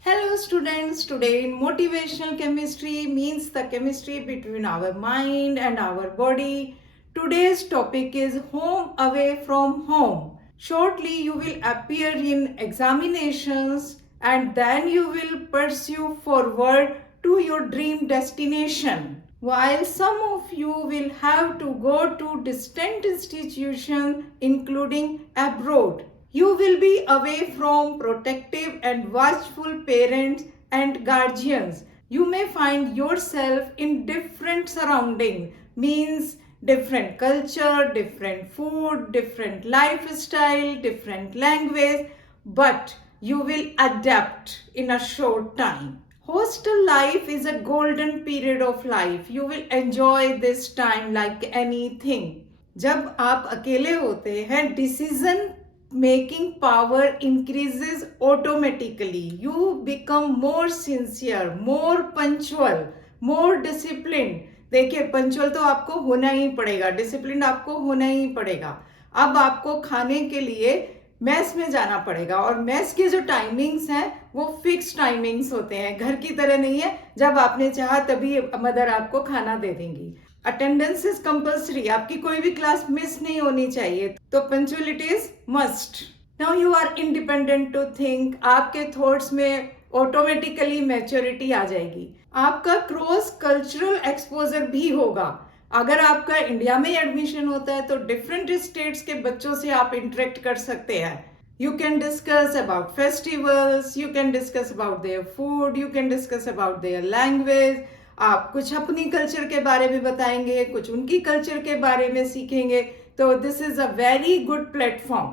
Hello students, today in motivational chemistry means the chemistry between our mind and our body. Today's topic is home away from home. Shortly you will appear in examinations and then you will pursue forward to your dream destination. While some of you will have to go to distant institutions including abroad. You will be away from protective and watchful parents and guardians. You may find yourself in different surroundings, means different culture, different food, different lifestyle, different language, but you will adapt in a short time. Hostel life is a golden period of life. You will enjoy this time like anything. जब आप अकेले होते हैं, decision making power increases automatically. You become more sincere, more punctual, more disciplined. देखिए, punctual तो आपको होना ही पड़ेगा, डिसिप्लिन आपको होना ही पड़ेगा. अब आपको खाने के लिए मेस में जाना पड़ेगा और मेस के जो टाइमिंग्स हैं वो फिक्स टाइमिंग्स होते हैं, घर की तरह नहीं है जब आपने चाहा तभी मदर आपको खाना दे देंगी. अटेंडेंस इज कंपल्सरी, आपकी कोई भी क्लास मिस नहीं होनी चाहिए, तो punctuality is must. Now you are independent to think, आपके थॉट्स में ऑटोमेटिकली मैच्योरिटी आ जाएगी. आपका क्रॉस कल्चरल एक्सपोजर भी होगा. अगर आपका इंडिया में एडमिशन होता है तो डिफरेंट स्टेट्स के बच्चों से आप इंटरेक्ट कर सकते हैं. You can discuss about festivals, you can discuss about their food, you can discuss about their language. आप कुछ अपनी कल्चर के बारे में बताएंगे, कुछ उनकी कल्चर के बारे में सीखेंगे, तो this is a very good platform.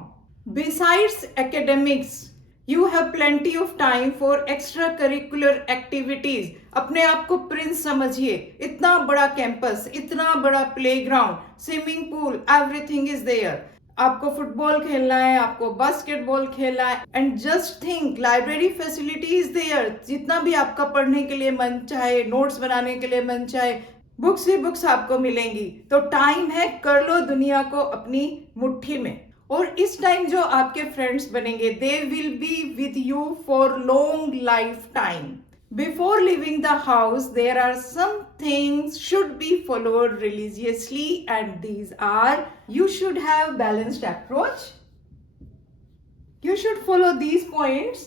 Besides academics, you have plenty of time for extra curricular activities. अपने आप को प्रिंस समझिए. इतना बड़ा कैंपस, इतना बड़ा playground, swimming pool, everything is there. आपको फुटबॉल खेलना है, आपको बास्केटबॉल खेलना है, and just think library facility is there. जितना भी आपका पढ़ने के लिए मन चाहे, नोट्स बनाने के लिए मन चाहे, बुक्स ही बुक्स आपको मिलेंगी. तो टाइम है, कर लो दुनिया को अपनी मुट्ठी में. और इस टाइम जो आपके फ्रेंड्स बनेंगे, they will be with you for long life time. Before leaving the house, there are some things should be followed religiously, and these are: you should have balanced approach. You should follow these points.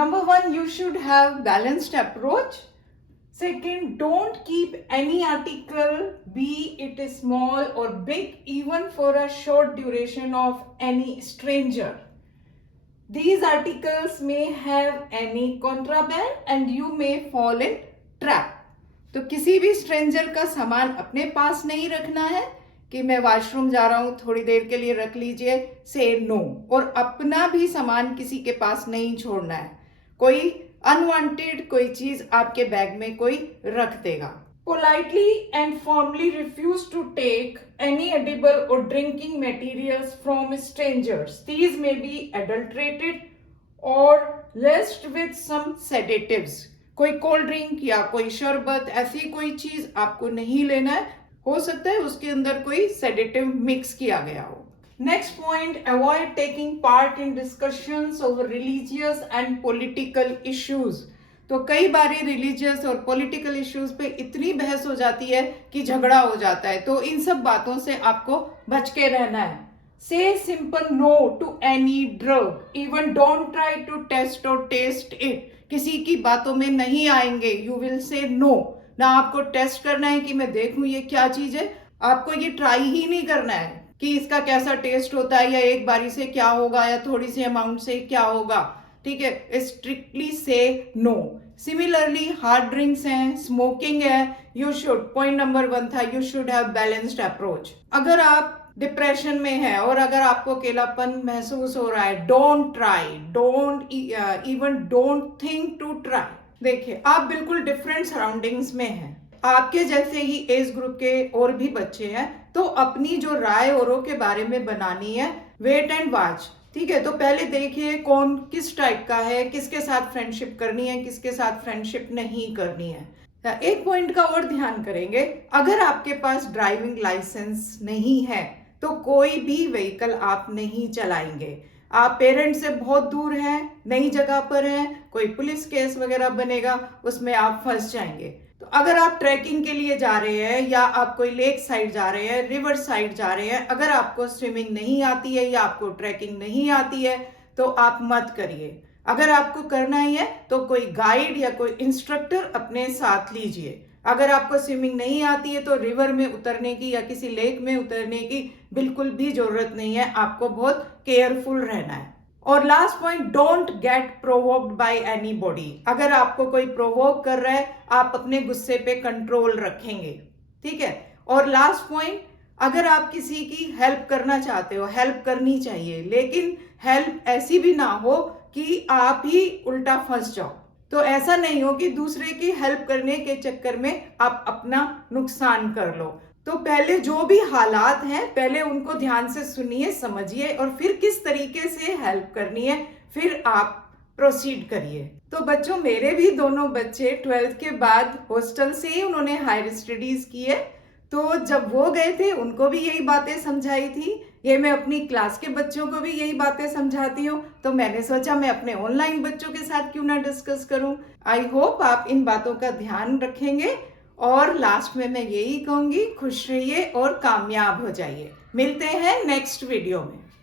Number one, you should have balanced approach. Second, don't keep any article, be it small or big, even for a short duration of any stranger. These articles may have any contraband and you may fall in trap. तो किसी भी stranger का सामान अपने पास नहीं रखना है कि मैं वॉशरूम जा रहा हूं थोड़ी देर के लिए रख लीजिए, से नो. और अपना भी सामान किसी के पास नहीं छोड़ना है. कोई अनवांटेड कोई चीज आपके बैग में कोई रख देगा. Politely and firmly refuse to take any edible or drinking materials from strangers. These may be adulterated or laced with some sedatives. कोई कोल्ड ड्रिंक या कोई शरबत, ऐसी कोई चीज आपको नहीं लेना है. हो सकता है उसके अंदर कोई सेडेटिव मिक्स किया गया हो. Next point, avoid taking part in discussions over religious and political issues. तो कई बार रिलीजियस और पॉलिटिकल इश्यूज पे इतनी बहस हो जाती है कि झगड़ा हो जाता है, तो इन सब बातों से आपको बच के रहना है. Say simple no to any drug. Even don't try to taste और टेस्ट इट. किसी की बातों में नहीं आएंगे. You will say no. ना आपको टेस्ट करना है कि मैं देखूं ये क्या चीज है, आपको ये ट्राई ही नहीं करना है कि इसका कैसा टेस्ट होता है, या एक बारी से क्या होगा, या थोड़ी सी अमाउंट से क्या होगा. ठीक है, स्ट्रिक्टली से नो. सिमिलरली हार्ड ड्रिंक्स हैं, स्मोकिंग है, यू शुड, पॉइंट नंबर 1 था, you should have balanced approach. अगर आप डिप्रेशन में है और अगर आपको अकेलापन महसूस हो रहा है, don't try, don't even don't think to try. देखिए, आप बिल्कुल डिफरेंट सराउंडिंग्स में हैं, आपके जैसे ही एज ग्रुप के और भी बच्चे हैं, तो अपनी जो राय औरों के बारे में बनानी है, वेट एंड वॉच. ठीक है, तो पहले देखिए कौन किस टाइप का है, किसके साथ फ्रेंडशिप करनी है, किसके साथ फ्रेंडशिप नहीं करनी है. एक पॉइंट का और ध्यान करेंगे, अगर आपके पास ड्राइविंग लाइसेंस नहीं है तो कोई भी व्हीकल आप नहीं चलाएंगे. आप पेरेंट्स से बहुत दूर हैं, नई जगह पर हैं, कोई पुलिस केस वगैरह बनेगा, उसमें आप फंस जाएंगे। तो अगर आप ट्रैकिंग के लिए जा रहे हैं या आप कोई लेक साइड जा रहे हैं, रिवर साइड जा रहे हैं, अगर आपको स्विमिंग नहीं आती है या आपको ट्रैकिंग नहीं आती है तो आप मत करिए। अगर आपको करना ही है तो कोई गाइड या कोई इंस्ट्रक्टर अपने साथ लीजिए। अगर आपको स्विमिंग नहीं आती है तो रिवर में उतरने की या किसी लेक में उतरने की बिल्कुल भी जरूरत नहीं है, आपको बहुत केयरफुल रहना है। और last point, don't get provoked by anybody. अगर आपको कोई प्रोवोक कर रहा है, आप अपने गुस्से पे कंट्रोल रखेंगे, ठीक है। और लास्ट पॉइंट, अगर आप किसी की हेल्प करना चाहते हो, हेल्प करनी चाहिए, लेकिन हेल्प ऐसी भी ना हो कि आप ही उल्टा फंस जाओ। तो ऐसा नहीं हो कि दूसरे की हेल्प करने के चक्कर में आप अपना नुकसान कर लो। तो पहले जो भी हालात हैं, पहले उनको ध्यान से सुनिए, समझिए, और फिर किस तरीके से हेल्प करनी है फिर आप प्रोसीड करिए। तो बच्चों, मेरे भी दोनों बच्चे 12th के बाद हॉस्टल से ही उन्होंने हायर स्टडीज की है। तो जब वो गए थे उनको भी यही बातें समझाई थी, ये मैं अपनी क्लास के बच्चों को भी यही बातें समझाती हूँ। तो मैंने सोचा मैं अपने ऑनलाइन बच्चों के साथ क्यों ना डिस्कस करूँ। आई होप आप इन बातों का ध्यान रखेंगे। और लास्ट में मैं यही कहूँगी, खुश रहिए और कामयाब हो जाइए। मिलते हैं नेक्स्ट वीडियो में।